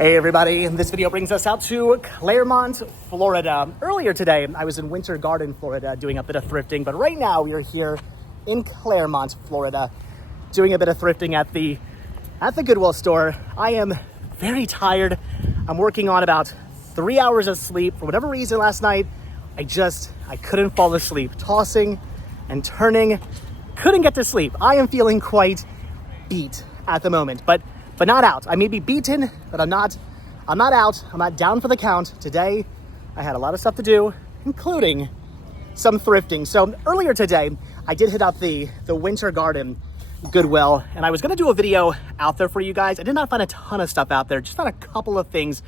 Hey everybody, this video brings us out to Clermont, Florida. Earlier today, I was in Winter Garden, Florida, doing a bit of thrifting, but right now we are here in Clermont, Florida, doing a bit of thrifting at the Goodwill store. I am very tired. I'm working on about 3 hours of sleep. For whatever reason last night, I couldn't fall asleep. Tossing and turning, couldn't get to sleep. I am feeling quite beat at the moment, but not out. I may be beaten, but I'm not out. I'm not down for the count. Today, I had a lot of stuff to do, including some thrifting. So earlier today, I did hit up the Winter Garden Goodwill, and I was gonna do a video out there for you guys. I did not find a ton of stuff out there, just found a couple of things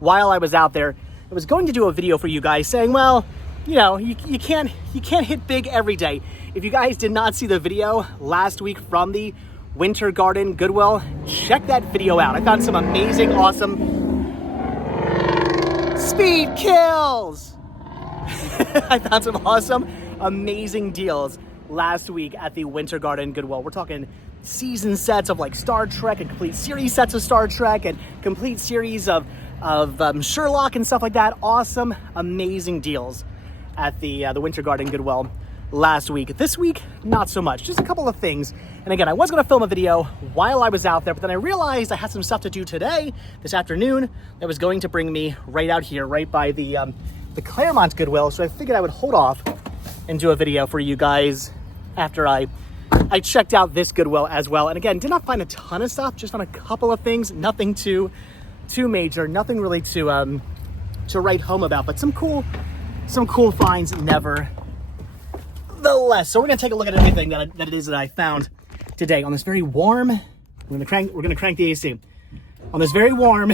while I was out there. I was going to do a video for you guys saying, well, you know, you can't hit big every day. If you guys did not see the video last week from the Winter Garden Goodwill, check that video out. I found some amazing, awesome speed kills. I found some awesome, amazing deals last week at the Winter Garden Goodwill. We're talking season sets of like Star Trek and complete series sets of Star Trek and complete series of Sherlock and stuff like that. Awesome, amazing deals at the Winter Garden Goodwill last week. This week, not so much. Just a couple of things. And again, I was going to film a video while I was out there, but then I realized I had some stuff to do today, this afternoon, that was going to bring me right out here, right by the Clermont Goodwill. So I figured I would hold off and do a video for you guys after I checked out this Goodwill as well. And again, did not find a ton of stuff, just found a couple of things, nothing too major, nothing really to write home about, but some cool finds nevertheless. So we're gonna take a look at everything that it is that I found today on this very warm. We're gonna crank the AC on this very warm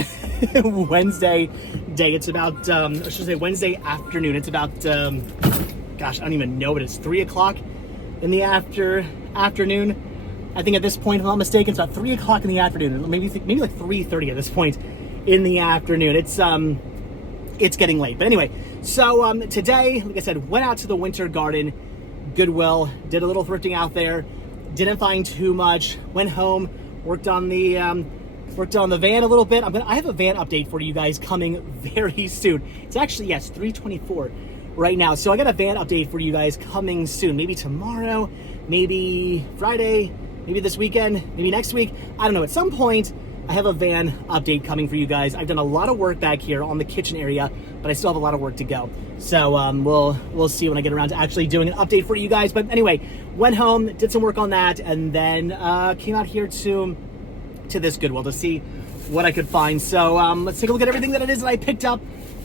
Wednesday day. It's about I should say Wednesday afternoon. It's about gosh, I don't even know, but it's 3 o'clock in the afternoon. I think at this point, if I'm not mistaken, it's about 3 o'clock in the afternoon. Maybe like 3:30 at this point in the afternoon. It's getting late. But anyway, so today, like I said, went out to the Winter Garden Goodwill, did a little thrifting out there, didn't find too much, went home, worked on the van a little bit. I have a van update for you guys coming very soon. It's actually, yes, 3:24 right now. So I got a van update for you guys coming soon, maybe tomorrow, maybe Friday, maybe this weekend, maybe next week. I don't know. At some point, I have a van update coming for you guys. I've done a lot of work back here on the kitchen area, but I still have a lot of work to go. So we'll see when I get around to actually doing an update for you guys. But anyway, went home, did some work on that, and then came out here to this Goodwill to see what I could find. So let's take a look at everything that it is that I picked up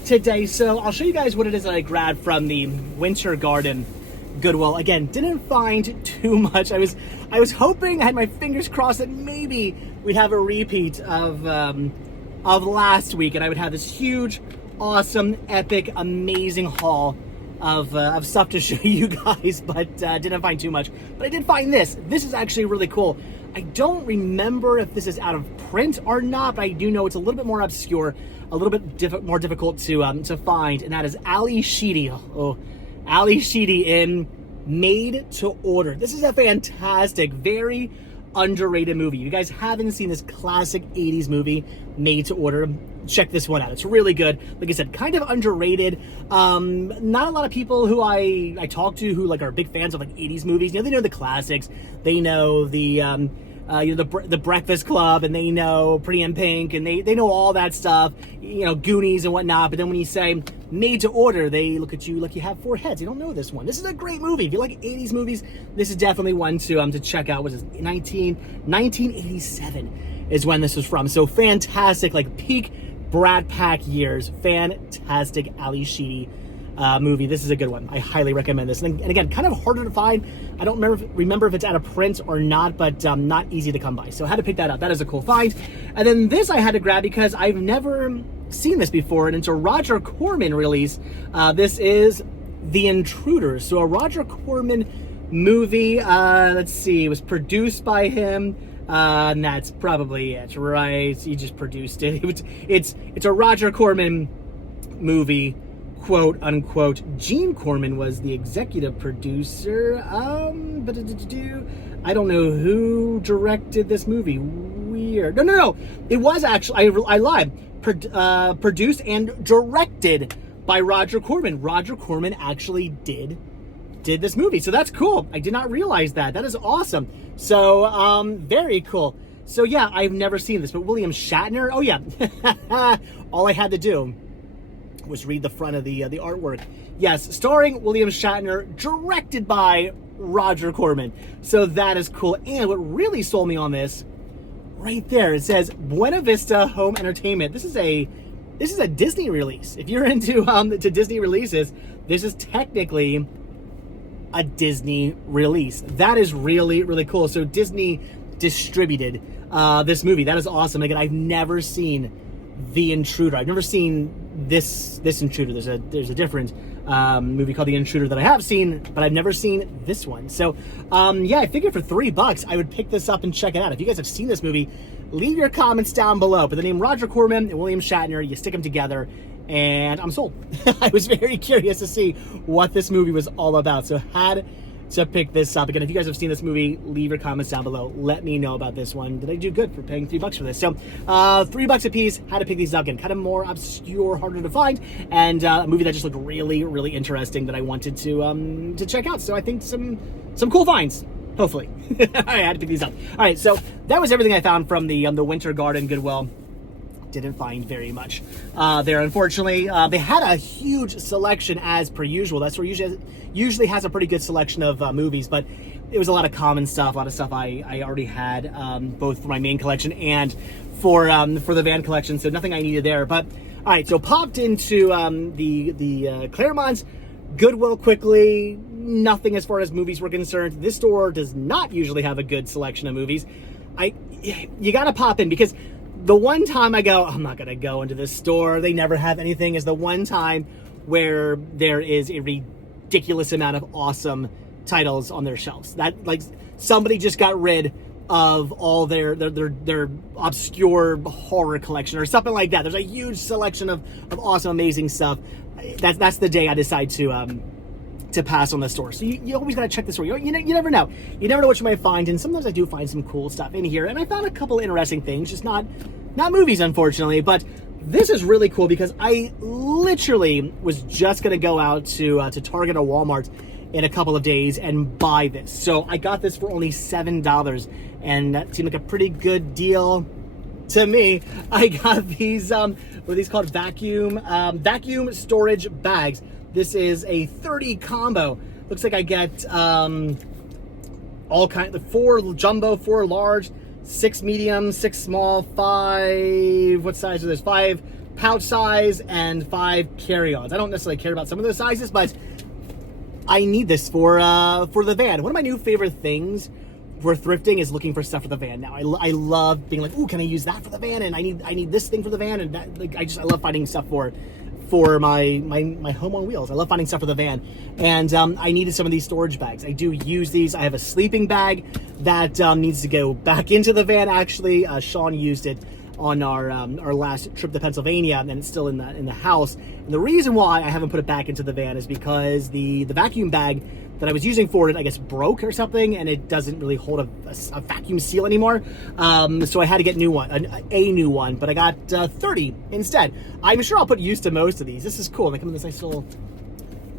today. So I'll show you guys what it is that I grabbed from the Winter Garden Goodwill. Again, didn't find too much. I was hoping, I had my fingers crossed that maybe we'd have a repeat of last week, and I would have this huge, awesome, epic, amazing haul of stuff to show you guys, but didn't find too much. But I did find this. This is actually really cool. I don't remember if this is out of print or not, but I do know it's a little bit more obscure, a little bit more difficult to find, and that is Ali Sheedy. Ali Sheedy in Made to Order. This is a fantastic, very underrated movie. If you guys haven't seen this classic 80s movie, Made to Order, check this one out. It's really good. Like I said, kind of underrated. Not a lot of people who I talk to who like are big fans of like 80s movies. You know, they know the classics. They know the Breakfast Club, and they know Pretty in Pink, and they know all that stuff, you know, Goonies and whatnot. But then when you say Made to Order, they look at you like you have 4 heads. They don't know this one. This is a great movie. If you like 80s movies, this is definitely one to check out. What is it? 1987 is when this was from. So fantastic, like peak Brat Pack years. Fantastic Ali Sheedy movie. This is a good one. I highly recommend this. And again, kind of harder to find. I don't remember if it's out of print or not, but not easy to come by. So I had to pick that up. That is a cool find. And then this I had to grab because I've never seen this before, and it's a Roger Corman release. This is The Intruders. So a Roger Corman movie. Let's see. It was produced by him. And that's probably it, right? He just produced it. It's a Roger Corman movie, quote unquote. Gene Corman was the executive producer. I don't know who directed this movie. Weird. No. It was actually, I lied. produced and directed by Roger Corman. Roger Corman actually did this movie, so that's cool. I did not realize that. That is awesome. So very cool. So yeah, I've never seen this, but William Shatner. Oh yeah, all I had to do was read the front of the artwork. Yes, starring William Shatner, directed by Roger Corman. So that is cool. And what really sold me on this, right there, it says Buena Vista Home Entertainment. This is a Disney release. If you're into to Disney releases, this is technically a Disney release. That is really, really cool. So Disney distributed this movie. That is awesome. Again, I've never seen The Intruder. I've never seen this Intruder. There's a different movie called The Intruder that I have seen, but I've never seen this one. So yeah, I figured for $3 I would pick this up and check it out. If you guys have seen this movie, leave your comments down below. But the name Roger Corman and William Shatner, you stick them together, and I'm sold. I was very curious to see what this movie was all about, so had to pick this up. Again, if you guys have seen this movie, leave your comments down below. Let me know about this one. Did I do good for paying $3 for this? So $3 a piece. Had to pick these up. Again, kind of more obscure, harder to find, and a movie that just looked really, really interesting that I wanted to check out. So I think some cool finds. Hopefully. I had to pick these up. All right, so that was everything I found from the Winter Garden Goodwill. Didn't find very much there, unfortunately. They had a huge selection as per usual. That's where usually has a pretty good selection of movies, but it was a lot of common stuff, a lot of stuff I already had, both for my main collection and for the van collection, so nothing I needed there. But all right, so popped into the Clermont Goodwill quickly. Nothing as far as movies were concerned. This store does not usually have a good selection of movies. You gotta pop in, because the one time I go, I'm not gonna go into this store, they never have anything, is the one time where there is a ridiculous amount of awesome titles on their shelves. That, like, somebody just got rid of all their obscure horror collection or something like that. There's a huge selection of awesome, amazing stuff. That's the day I decide to pass on the store. So you always got to check the store. You never know. You never know what you might find, and sometimes I do find some cool stuff in here, and I found a couple interesting things, just not movies, unfortunately. But this is really cool because I literally was just going to go out to Target or Walmart in a couple of days and buy this. So I got this for only $7, and that seemed like a pretty good deal to me. I got these, what are these called? Vacuum storage bags. This is a 30 combo. Looks like I get all kinds of 4 jumbo, 4 large, 6 medium, 6 small, 5, what size are this? 5 pouch size and 5 carry-ons. I don't necessarily care about some of those sizes, but I need this for the van. One of my new favorite things for thrifting is looking for stuff for the van now. I love being like, ooh, can I use that for the van? And I need this thing for the van, and that, like, I love finding stuff for my home on wheels. I love finding stuff for the van, and I needed some of these storage bags. I do use these. I have a sleeping bag that needs to go back into the van. Actually, Sean used it on our last trip to Pennsylvania, and it's still in the house. And the reason why I haven't put it back into the van is because the vacuum bag that I was using for it, I guess, broke or something, and it doesn't really hold a vacuum seal anymore. So I had to get a new one, but I got 30 instead. I'm sure I'll put use to most of these. This is cool. They come in this nice little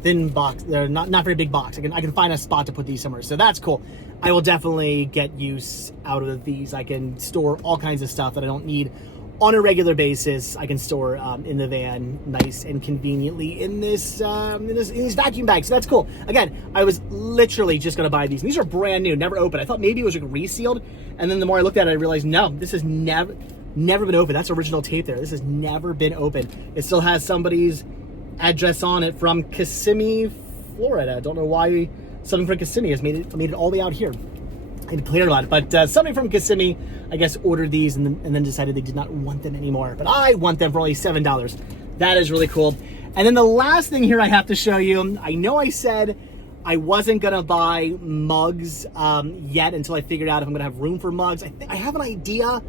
thin box. They're not very big box. I can find a spot to put these somewhere, so that's cool. I will definitely get use out of these. I can store all kinds of stuff that I don't need on a regular basis. I can store in the van nice and conveniently in these vacuum bags. So that's cool. Again, I was literally just gonna buy these. These are brand new, never opened. I thought maybe it was like resealed, and then the more I looked at it, I realized no, this has never been opened. That's original tape there. This has never been opened. It still has somebody's address on it from Kissimmee, Florida. I don't know why something from Kissimmee has made it all the way out here and clear about it, but somebody from Kissimmee, I guess, ordered these and then decided they did not want them anymore. But I want them for only $7. That is really cool. And then the last thing here I have to show you, I know I said I wasn't gonna buy mugs yet until I figured out if I'm gonna have room for mugs. I have an idea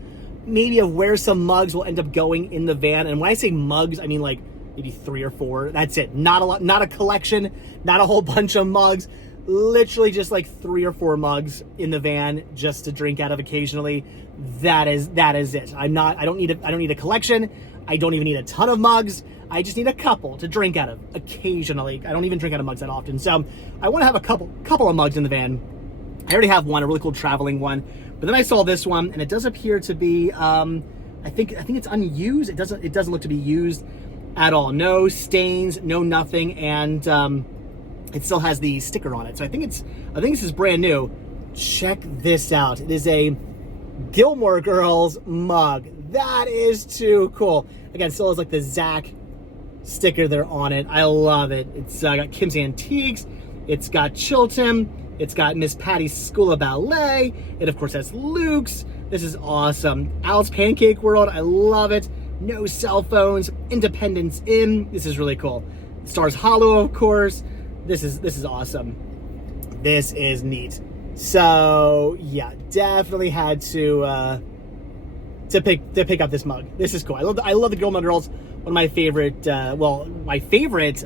maybe of where some mugs will end up going in the van. And when I say mugs, I mean like maybe 3 or 4. That's it. Not a lot, not a collection, not a whole bunch of mugs. Literally just like 3 or 4 mugs in the van just to drink out of occasionally. That is it. I don't need a collection. I don't even need a ton of mugs. I just need a couple to drink out of occasionally. I don't even drink out of mugs that often. So I want to have a couple of mugs in the van. I already have one, a really cool traveling one. But then I saw this one, and it does appear to be, I think it's unused. It doesn't look to be used at all. No stains, no nothing, and it still has the sticker on it. So I think this is brand new. Check this out. It is a Gilmore Girls mug. That is too cool. Again, still has like the Zach sticker there on it. I love it. It's got Kim's Antiques. It's got Chilton. It's got Miss Patty's School of Ballet. It, of course, has Luke's. This is awesome. Al's Pancake World. I love it. No cell phones. Independence Inn. This is really cool. Stars Hollow, of course. This is awesome. This is neat. So yeah, definitely had to pick up this mug. This is cool. I love the Gilmore Girls. One of my favorite, my favorite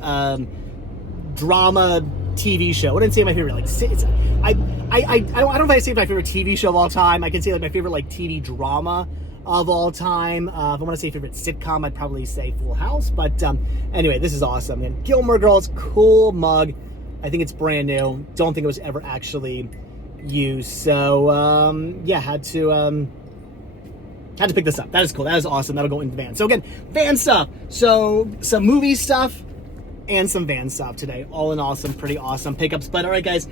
drama TV show. I wouldn't say my favorite. I don't know if I say my favorite TV show of all time. I can say like my favorite like TV drama of all time. If I want to say favorite sitcom, I'd probably say Full House. But anyway, this is awesome. And Gilmore Girls, cool mug. I think it's brand new. Don't think it was ever actually used. So yeah, had to pick this up. That is cool. That is awesome. That'll go in the van. So again, van stuff. So some movie stuff and some van stuff today. All in all, some pretty awesome pickups. But all right, guys,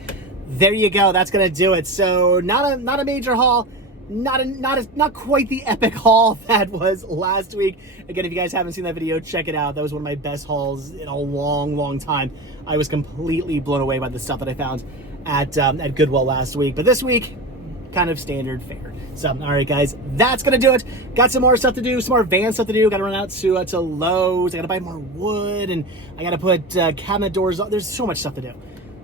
there you go. That's gonna do it. So not a major haul. Not quite the epic haul that was last week. Again, if you guys haven't seen that video, check it out. That was one of my best hauls in a long time. I was completely blown away by the stuff that I found at Goodwill last week. But this week, kind of standard fare. So, all right, guys, that's gonna do it. Got some more stuff to do, some more van stuff to do. Got to run out to Lowe's. I got to buy more wood, and I got to put cabinet doors on. There's so much stuff to do.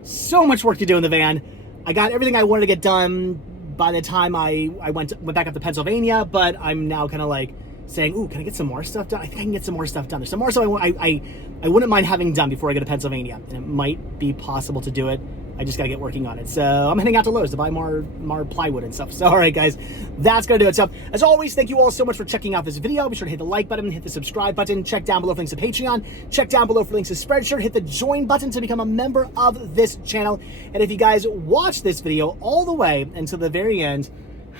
So much work to do in the van. I got everything I wanted to get done by the time I went back up to Pennsylvania, but I'm now kind of like saying, ooh, can I get some more stuff done? I think I can get some more stuff done. There's some more stuff I wouldn't mind having done before I go to Pennsylvania, and it might be possible to do it. I just got to get working on it. So I'm heading out to Lowe's to buy more plywood and stuff. So, all right, guys, that's going to do it. So, as always, thank you all so much for checking out this video. Be sure to hit the like button, hit the subscribe button, check down below for links to Patreon, check down below for links to Spreadshirt, hit the join button to become a member of this channel. And if you guys watch this video all the way until the very end,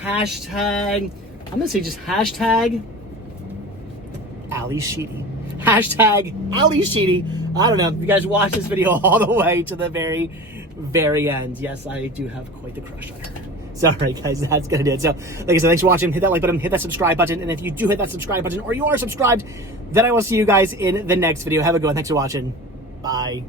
hashtag, I'm going to say just hashtag Ali Sheedy. Hashtag Ali Sheedy. I don't know if you guys watch this video all the way to the very end. Yes, I do have quite the crush on her. So, all right, guys, that's gonna do it. So, like I said, thanks for watching. Hit that like button, hit that subscribe button, and if you do hit that subscribe button or you are subscribed, then I will see you guys in the next video. Have a good one. Thanks for watching. Bye.